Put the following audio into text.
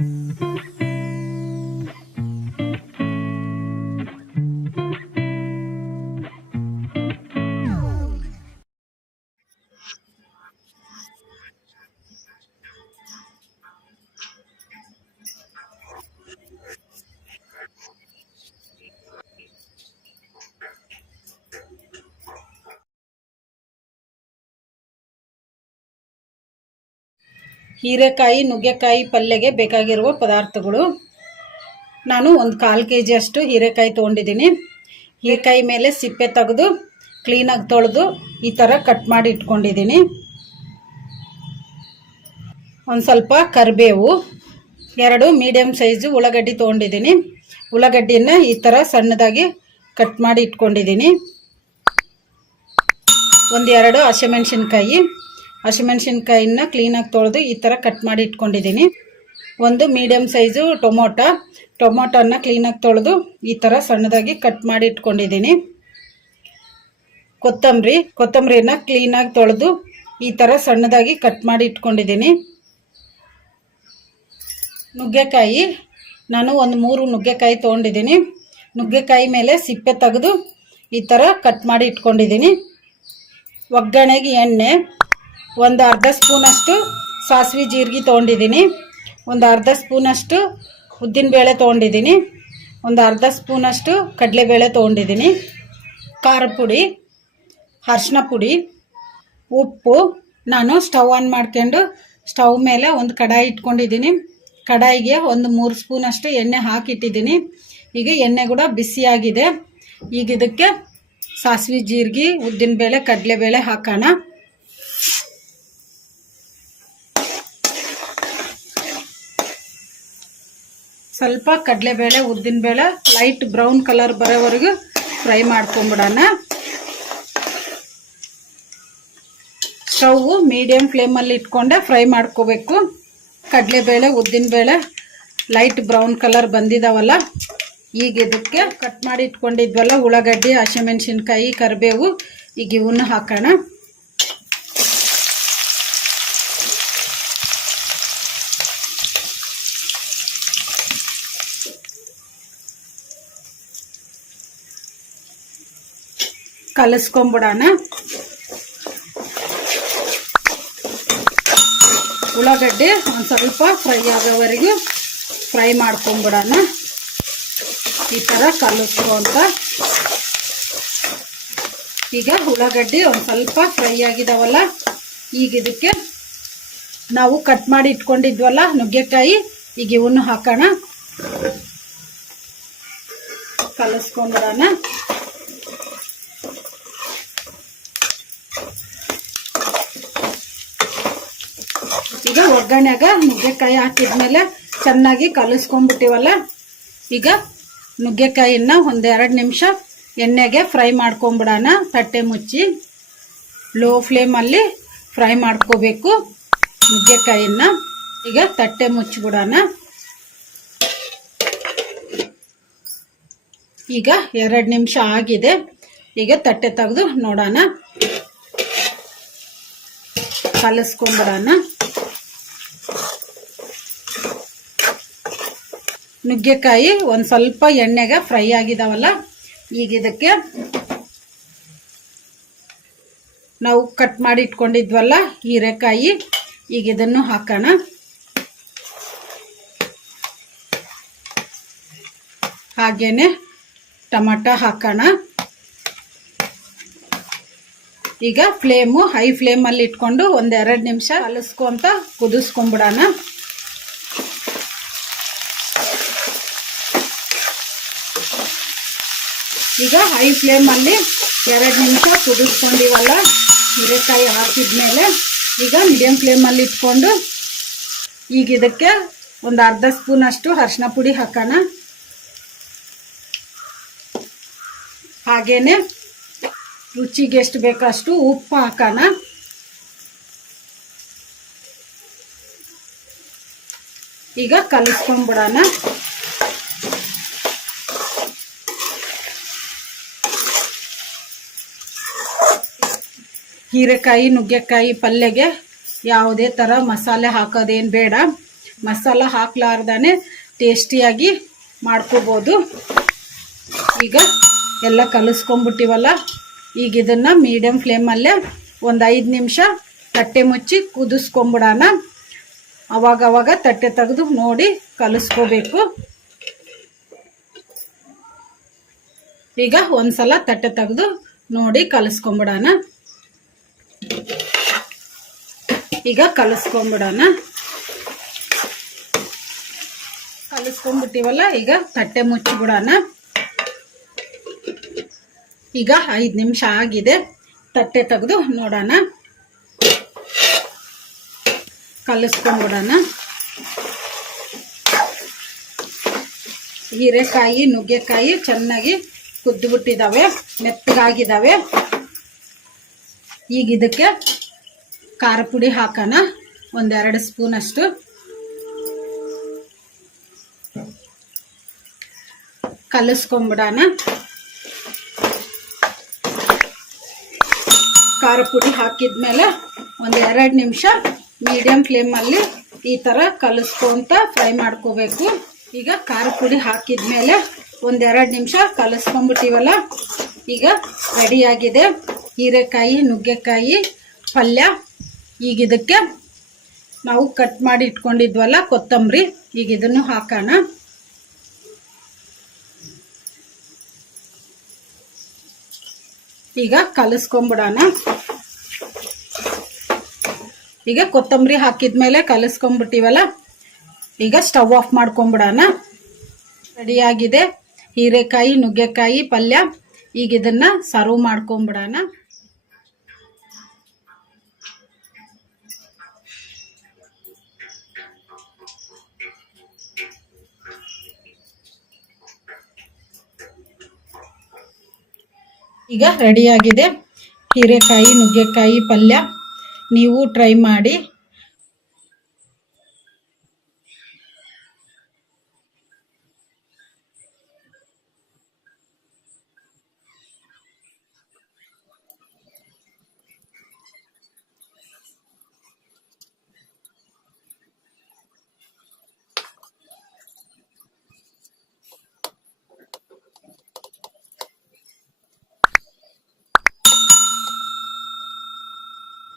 Mm-hmm. ಹೀರೆಕಾಯಿ, ನುಗ್ಗೆಕಾಯಿ ಪಲ್ಯಗೆ ಬೇಕಾಗಿರುವ ಪದಾರ್ಥಗಳು. ನಾನು ಒಂದು ಕಾಲು ಕೆ ಜಿಯಷ್ಟು ಹೀರೆಕಾಯಿ ತೊಗೊಂಡಿದ್ದೀನಿ. ಹೀರೆಕಾಯಿ ಮೇಲೆ ಸಿಪ್ಪೆ ತೆಗೆದು ಕ್ಲೀನಾಗಿ ತೊಳೆದು ಈ ಥರ ಕಟ್ ಮಾಡಿ ಇಟ್ಕೊಂಡಿದ್ದೀನಿ. ಒಂದು ಸ್ವಲ್ಪ ಕರಿಬೇವು, ಎರಡು ಮೀಡಿಯಮ್ ಸೈಜು ಉಳ್ಳಾಗಡ್ಡಿ ತೊಗೊಂಡಿದ್ದೀನಿ. ಉಳ್ಳಾಗಡ್ಡಿನ ಈ ಥರ ಸಣ್ಣದಾಗಿ ಕಟ್ ಮಾಡಿ ಇಟ್ಕೊಂಡಿದ್ದೀನಿ. ಒಂದೆರಡು ಹಸಿಮೆಣ್ಸಿನ್ಕಾಯಿ ಹಸಿಮೆಣ್ಸಿನ್ಕಾಯಿನ ಕ್ಲೀನಾಗಿ ತೊಳೆದು ಈ ಥರ ಕಟ್ ಮಾಡಿ ಇಟ್ಕೊಂಡಿದ್ದೀನಿ. ಒಂದು ಮೀಡಿಯಮ್ ಸೈಜು ಟೊಮೊಟೊ. ಟೊಮೊಟೊನ ಕ್ಲೀನಾಗಿ ತೊಳೆದು ಈ ಥರ ಸಣ್ಣದಾಗಿ ಕಟ್ ಮಾಡಿ ಇಟ್ಕೊಂಡಿದ್ದೀನಿ. ಕೊತ್ತಂಬರಿ. ಕೊತ್ತಂಬರಿನ ಕ್ಲೀನಾಗಿ ತೊಳೆದು ಈ ಥರ ಸಣ್ಣದಾಗಿ ಕಟ್ ಮಾಡಿ ಇಟ್ಕೊಂಡಿದ್ದೀನಿ. ನುಗ್ಗೆಕಾಯಿ. ನಾನು ಒಂದು ಮೂರು ನುಗ್ಗೆಕಾಯಿ ತೊಗೊಂಡಿದ್ದೀನಿ. ನುಗ್ಗೆಕಾಯಿ ಮೇಲೆ ಸಿಪ್ಪೆ ತೆಗೆದು ಈ ಥರ ಕಟ್ ಮಾಡಿ ಇಟ್ಕೊಂಡಿದ್ದೀನಿ. ಒಗ್ಗರಣೆಗೆ ಎಣ್ಣೆ. ಒಂದು ಅರ್ಧ ಸ್ಪೂನಷ್ಟು ಸಾಸಿವೆ ಜೀರಿಗೆ ತೊಗೊಂಡಿದ್ದೀನಿ. ಒಂದು ಅರ್ಧ ಸ್ಪೂನಷ್ಟು ಉದ್ದಿನಬೇಳೆ ತೊಗೊಂಡಿದ್ದೀನಿ. ಒಂದು ಅರ್ಧ ಸ್ಪೂನಷ್ಟು ಕಡಲೆಬೇಳೆ ತೊಗೊಂಡಿದ್ದೀನಿ. ಖಾರ ಪುಡಿ, ಅರ್ಶಿನ ಪುಡಿ, ಉಪ್ಪು. ನಾನು ಸ್ಟವ್ ಆನ್ ಮಾಡ್ಕೊಂಡು ಸ್ಟವ್ ಮೇಲೆ ಒಂದು ಕಡಾಯಿ ಇಟ್ಕೊಂಡಿದ್ದೀನಿ. ಕಡಾಯಿಗೆ ಒಂದು ಮೂರು ಸ್ಪೂನಷ್ಟು ಎಣ್ಣೆ ಹಾಕಿಟ್ಟಿದ್ದೀನಿ. ಈಗ ಎಣ್ಣೆ ಕೂಡ ಬಿಸಿಯಾಗಿದೆ. ಈಗ ಇದಕ್ಕೆ ಸಾಸಿವೆ ಜೀರಿಗೆ ಉದ್ದಿನಬೇಳೆ ಕಡಲೆಬೇಳೆ ಹಾಕೋಣ. ಸ್ವಲ್ಪ ಕಡಲೆಬೇಳೆ ಉದ್ದಿನಬೇಳೆ ಲೈಟ್ ಬ್ರೌನ್ ಕಲರ್ ಬರೋವರೆಗೂ ಫ್ರೈ ಮಾಡ್ಕೊಂಬಿಡೋಣ. ಸ್ಟವ್ ಮೀಡಿಯಮ್ ಫ್ಲೇಮಲ್ಲಿ ಇಟ್ಕೊಂಡೆ ಫ್ರೈ ಮಾಡ್ಕೋಬೇಕು. ಕಡಲೆಬೇಳೆ ಉದ್ದಿನಬೇಳೆ ಲೈಟ್ ಬ್ರೌನ್ ಕಲರ್ ಬಂದಿದಾವಲ್ಲ, ಈಗ ಇದಕ್ಕೆ ಕಟ್ ಮಾಡಿ ಇಟ್ಕೊಂಡಿದ್ವಲ್ಲ ಉಳ್ಳಾಗಡ್ಡಿ, ಹಸಿಮೆಣ್ಸಿನ್ಕಾಯಿ, ಕರಿಬೇವು, ಈಗ ಇವನ್ನ ಹಾಕೋಣ. ಕಲಸ್ಕೊಂಬಿಡೋಣ. ಉಳ್ಳಾಗಡ್ಡೆ ಒಂದು ಸ್ವಲ್ಪ ಫ್ರೈ ಆಗೋವರೆಗೂ ಫ್ರೈ ಮಾಡ್ಕೊಂಬಿಡೋಣ. ಈ ಥರ ಕಲಿಸ್ಕೊಂತ. ಈಗ ಉಳ್ಳಾಗಡ್ಡೆ ಒಂದು ಸ್ವಲ್ಪ ಫ್ರೈ ಆಗಿದಾವಲ್ಲ, ಈಗ ಇದಕ್ಕೆ ನಾವು ಕಟ್ ಮಾಡಿ ಇಟ್ಕೊಂಡಿದ್ವಲ್ಲ ನುಗ್ಗೆಕಾಯಿ, ಈಗ ಇವನ್ನು ಹಾಕೋಣ. ಕಲಿಸ್ಕೊಂಬಿಡೋಣ. ಈಗ ಒಗ್ಗರಣೆಗ ನುಗ್ಗೆಕಾಯಿ ಹಾಕಿದ್ಮೇಲೆ ಚೆನ್ನಾಗಿ ಕಲಿಸ್ಕೊಂಡ್ಬಿಟ್ಟಿವಲ್ಲ? ಈಗ ನುಗ್ಗೆಕಾಯಿನ ಒಂದೆರಡು ನಿಮಿಷ ಎಣ್ಣೆಗೆ ಫ್ರೈ ಮಾಡ್ಕೊಂಬಿಡೋಣ. ತಟ್ಟೆ ಮುಚ್ಚಿ ಲೋ ಫ್ಲೇಮಲ್ಲಿ ಫ್ರೈ ಮಾಡ್ಕೋಬೇಕು ನುಗ್ಗೆಕಾಯಿನ ಈಗ ತಟ್ಟೆ ಮುಚ್ಚಿಬಿಡೋಣ. ಈಗ ಎರಡು ನಿಮಿಷ ಆಗಿದೆ. ಈಗ ತಟ್ಟೆ ತೆಗೆದು ನೋಡೋಣ. ಕಲಿಸ್ಕೊಂಬಿಡೋಣ ನುಗ್ಗೆಕಾಯಿ ಒಂದು ಸ್ವಲ್ಪ ಎಣ್ಣೆಗೆ ಫ್ರೈ ಆಗಿದಾವಲ್ಲ, ಈಗ ಇದಕ್ಕೆ ನಾವು ಕಟ್ ಮಾಡಿ ಇಟ್ಕೊಂಡಿದ್ವಲ್ಲ ಹೀರೆಕಾಯಿ, ಈಗ ಇದನ್ನು ಹಾಕೋಣ. ಹಾಗೇನೆ ಟಮಾಟ ಹಾಕೋಣ. ಈಗ ಫ್ಲೇಮು, ಹೈ ಫ್ಲೇಮಲ್ಲಿ ಇಟ್ಕೊಂಡು ಒಂದೆರಡು ನಿಮಿಷ ಅಲಸ್ಕೊಂತ ಕುದಿಸ್ಕೊಂಬಿಡೋಣ. ಈಗ ಹೈ ಫ್ಲೇಮಲ್ಲಿ ಎರಡು ನಿಮಿಷ ಕುದಿಸ್ಕೊಂಡಿವಲ್ಲ, ಹೀರೆಕಾಯಿ ಹಾಕಿದ್ಮೇಲೆ ಈಗ ಮೀಡಿಯಮ್ ಫ್ಲೇಮಲ್ಲಿ ಇಟ್ಕೊಂಡು, ಈಗ ಇದಕ್ಕೆ ಒಂದು ಅರ್ಧ ಸ್ಪೂನಷ್ಟು ಅರಿಶಿನ ಪುಡಿ ಹಾಕೋಣ. ಹಾಗೇನೆ ರುಚಿಗೆ ಎಷ್ಟು ಬೇಕಷ್ಟು ಉಪ್ಪು ಹಾಕೋಣ. ಈಗ ಕಲಿಸ್ಕೊಂಡ್ಬಿಡೋಣ. ಹೀರೆಕಾಯಿ, ನುಗ್ಗೆಕಾಯಿ ಪಲ್ಯಗೆ ಯಾವುದೇ ಥರ ಮಸಾಲೆ ಹಾಕೋದೇನು ಬೇಡ. ಮಸಾಲ ಹಾಕ್ಲಾರ್ದೇ ಟೇಸ್ಟಿಯಾಗಿ ಮಾಡ್ಕೋಬೋದು. ಈಗ ಎಲ್ಲ ಕಲಿಸ್ಕೊಂಬಿಟ್ಟಿವಲ್ಲ ಈಗ ಇದನ್ನು ಮೀಡಿಯಮ್ ಫ್ಲೇಮಲ್ಲೇ ಒಂದು ಐದು ನಿಮಿಷ ತಟ್ಟೆ ಮುಚ್ಚಿ ಕುದಿಸ್ಕೊಂಬಿಡೋಣ. ಅವಾಗ ಅವಾಗ ತಟ್ಟೆ ತೆಗೆದು ನೋಡಿ ಕಲಿಸ್ಕೋಬೇಕು. ಈಗ ಒಂದ್ಸಲ ತಟ್ಟೆ ತೆಗೆದು ನೋಡಿ ಕಲಿಸ್ಕೊಂಬಿಡೋಣ. ಈಗ ಕಲಿಸ್ಕೊಂಬಿಡೋಣ. ಕಲಿಸ್ಕೊಂಡ್ಬಿಟ್ಟಿವಲ್ಲ, ಈಗ ತಟ್ಟೆ ಮುಚ್ಚಿಬಿಡೋಣ. ಈಗ ಐದು ನಿಮಿಷ ಆಗಿದೆ, ತಟ್ಟೆ ತೆಗೆದು ನೋಡೋಣ. ಕಲಿಸ್ಕೊಂಡ್ಬಿಡೋಣ. ಹೀರೆಕಾಯಿ, ನುಗ್ಗೆಕಾಯಿ ಚೆನ್ನಾಗಿ ಕುದ್ದುಬಿಟ್ಟಿದ್ದಾವೆ, ಮೆತ್ತಗಾಗಿದ್ದಾವೆ. ಈಗ ಇದಕ್ಕೆ ಖಾರ ಪುಡಿ ಹಾಕೋಣ. ಒಂದೆರಡು ಸ್ಪೂನಷ್ಟು ಕಲಿಸ್ಕೊಂಬಿಡೋಣ. ಖಾರ ಪುಡಿ ಹಾಕಿದ್ಮೇಲೆ ಒಂದು ಎರಡು ನಿಮಿಷ ಮೀಡಿಯಮ್ ಫ್ಲೇಮಲ್ಲಿ ಈ ಥರ ಕಲಿಸ್ಕೊಂತ ಫ್ರೈ ಮಾಡ್ಕೋಬೇಕು. ಈಗ ಖಾರ ಪುಡಿ ಹಾಕಿದ್ಮೇಲೆ ಒಂದೆರಡು ನಿಮಿಷ ಕಲಿಸ್ಕೊಂಬಿಟ್ಟಿವಲ್ಲ, ಈಗ ರೆಡಿಯಾಗಿದೆ ಹೀರೆಕಾಯಿ, ನುಗ್ಗೆಕಾಯಿ, ಪಲ್ಯ. ಈಗ ಇದಕ್ಕೆ ನಾವು ಕಟ್ ಮಾಡಿ ಇಟ್ಕೊಂಡಿದ್ವಲ್ಲ ಕೊತ್ತಂಬರಿ. ಈಗ ಇದನ್ನು ಹಾಕೋಣ. ಈಗ ಕಲಸ್ಕೊಂಬಿಡೋಣ. ಈಗ ಕೊತ್ತಂಬರಿ ಹಾಕಿದ್ಮೇಲೆ ಕಲಿಸ್ಕೊಂಬಿಟ್ಟಿವಲ್ಲ, ಈಗ ಸ್ಟವ್ ಆಫ್ ಮಾಡ್ಕೊಂಬಿಡೋಣ. ರೆಡಿಯಾಗಿದೆ. ಹೀರೆಕಾಯಿ, ನುಗ್ಗೆಕಾಯಿ, ಪಲ್ಯ. ಈಗ ಇದನ್ನು ಸರ್ವ್ ಮಾಡ್ಕೊಂಬಿಡೋಣ. ಈಗ ರೆಡಿಯಾಗಿದೆ ಹೀರೆಕಾಯಿ ನುಗ್ಗೆಕಾಯಿ ಪಲ್ಯ ನೀವು ಟ್ರೈ ಮಾಡಿ.